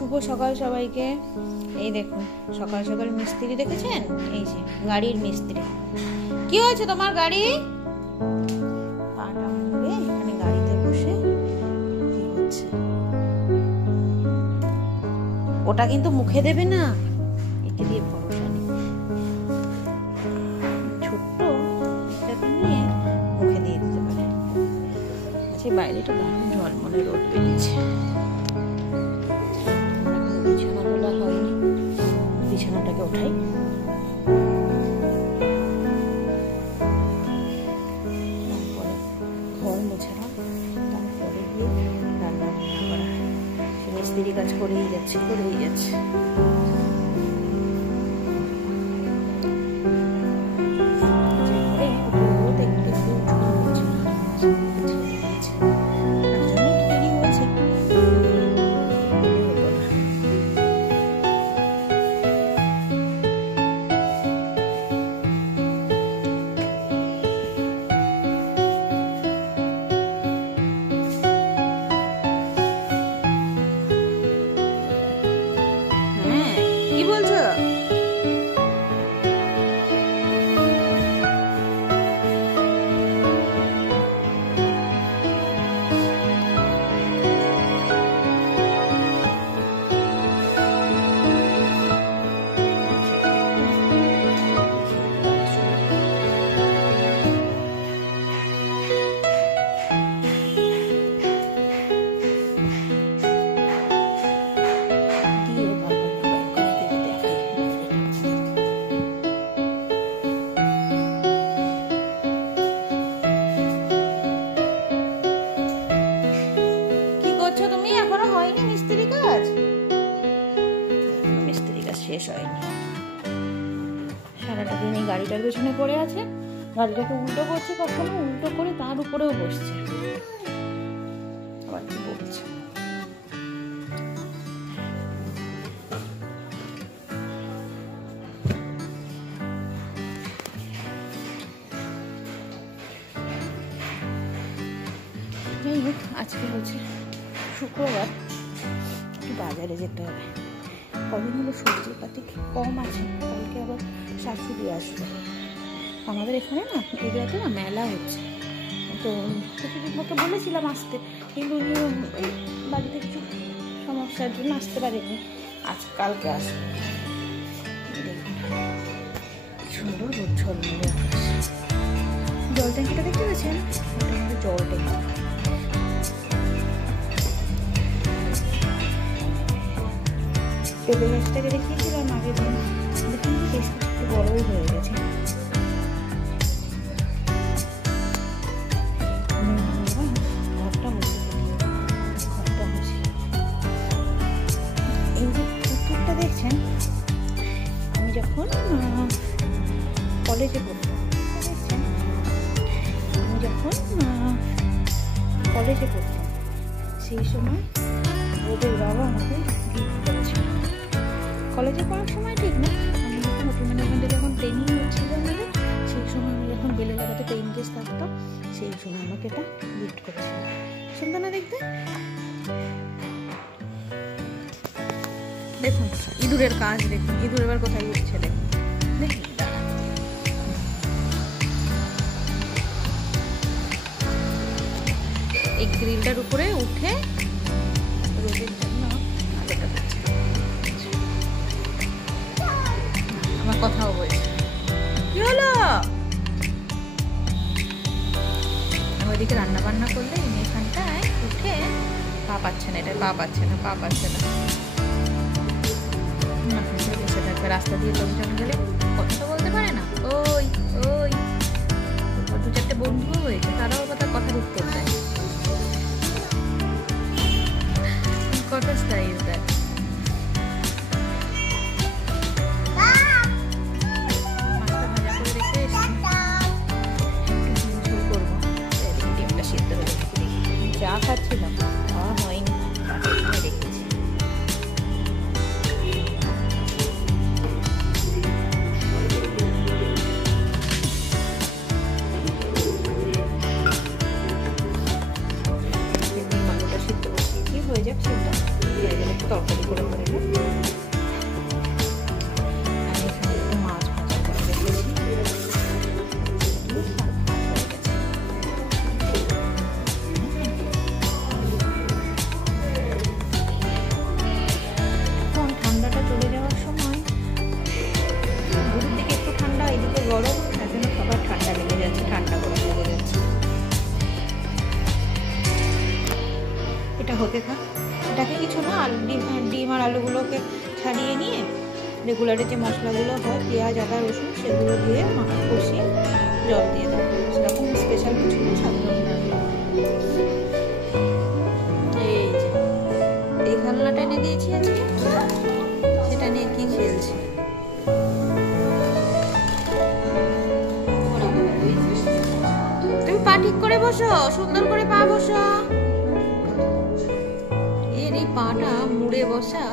শুভ সকাল সবাইকে। এই দেখুন সকাল সকাল মিস্ত্রি দেখেছেন, এই যে গাড়ির মিস্ত্রি। কি হয়েছে তোমার গাড়ি? পাটা মুড়ে এখানে গাড়িতে বসে কি হচ্ছে? ওটা কিন্তু মুখে দেবে না, একে দিয়ে ভরসা নেই। ছোট্ট এটাকে নিয়ে মুখে দিয়ে দিতে পারে। আচ্ছা বাইরেটা দারুণ ঝলমলে রোদ বেরিয়েছে। বিছানা তোলা হয়নি, বিছানাটাকে ওঠাই। তারপরে ঘর মোছালাম, তারপরে গিয়ে রান্না বান্না করা। সে মিস্ত্রি কাজ করেই যাচ্ছে। শেষ হয়নি, সারাটা দিন এই গাড়িটার পেছনে পড়ে আছে। গাড়িটাকে উল্টো করছে, কখনো উল্টো করে তার উপরেও বসছে, আবার কি বলছে। যাই হোক, আজকে হচ্ছে শুক্রবার, একটু বাজারে যেতে হবে। কদিন হলো সবজি পাতি কম আছে, কালকে আবার শাশুড়ি আসবে। আমাদের এখানে না এগুলোতে না মেলা হচ্ছে, তো কিছুদিন মতো বলেছিলাম আসতে, কিন্তু এই বাড়িতে কিছু সমস্যার জন্য আসতে পারেনি। কালকে আসবে। সুন্দর রোদ ঝলমলে আকাশ। জল ট্যাঙ্কিটা দেখতে পেয়েছেন? ওটা কিন্তু জল ট্যাঙ্কি। পেঁপে গাছটাকে দেখিয়েছিলাম আগের দিন, দেখুন বেশ একটু বড়ই হয়ে গেছে। ঘরটা মুছে এই যে পুকুরটা দেখছেন, আমি যখন কলেজে পড়তাম, দেখছেন আমি যখন কলেজে পড়তাম সেই সময় ওদের বাবা আমাকে গিফট করেছিল। কলেজে পড়ার সময় ঠিক না, আমি যখন হোটেল ম্যানেজমেন্টে যখন ট্রেনিং হচ্ছিল আমাদের, সেই সময় আমি যখন বেলেঘাটাতে পেইন কেস থাকতাম, সেই সময় আমাকে এটা গিফট করেছিল। সুন্দর না দেখতে? দেখুন ইঁদুরের কাজ, দেখুন ইঁদুর এবার কোথায় উঠছে, দেখুন দেখুন। এই গ্রিলটার উপরে উঠে রোদের জন্য আলোটা দিচ্ছে। আমার কথাও বলছে। কি হলো? ওইদিকে রান্না বান্না করলে এখানটায় উঠে পা পাচ্ছে না, এটা পা পাচ্ছে না। রাস্তা দিয়ে লোকজন গেলে কথা তো বলতে পারে না। ওই দু চারটে বন্ধু হয়েছে, তারাও তার কথার উত্তর দেয়। কত স্টাইল দেয়। মাছটা ভাজা করে রেখে এসেছি, একটু ঝোল করবো। ডিমটা সিদ্ধ হয়ে চা খাচ্ছিলাম, খাওয়া হয়নি, রেখেছি। হয়ে যাক সেটা হয়ে গেলে তরকারি করে ফেলবো। আর এখানে একটু মাছ ভাজা করে রেখেছি। এখন ঠান্ডাটা চলে যাওয়ার সময়, দুপুর দিকে একটু ঠান্ডা, এদিকে গরম, তার জন্য খাবার ঠান্ডা লেগে যাচ্ছে, ঠান্ডা গরম লেগে যাচ্ছে। এটা হতে থাক। এটাকে কিছু না, ডিম আর আলুগুলোকে ছাড়িয়ে নিয়ে রেগুলারে যে মশলাগুলো হয়, পেঁয়াজ, আদা, রসুন, সেগুলো দিয়ে কষিয়ে জল দিয়ে দেবো। সেরকম স্পেশাল কিছু না, সাধারণ রান্না। এই যে এই খেলনাটা এনে দিয়েছি আজকে, সেটা নিয়ে কি খেলছে। তুমি পা ঠিক করে বসো, সুন্দর করে পা বসো। এর এই পাটা মুড়ে বসা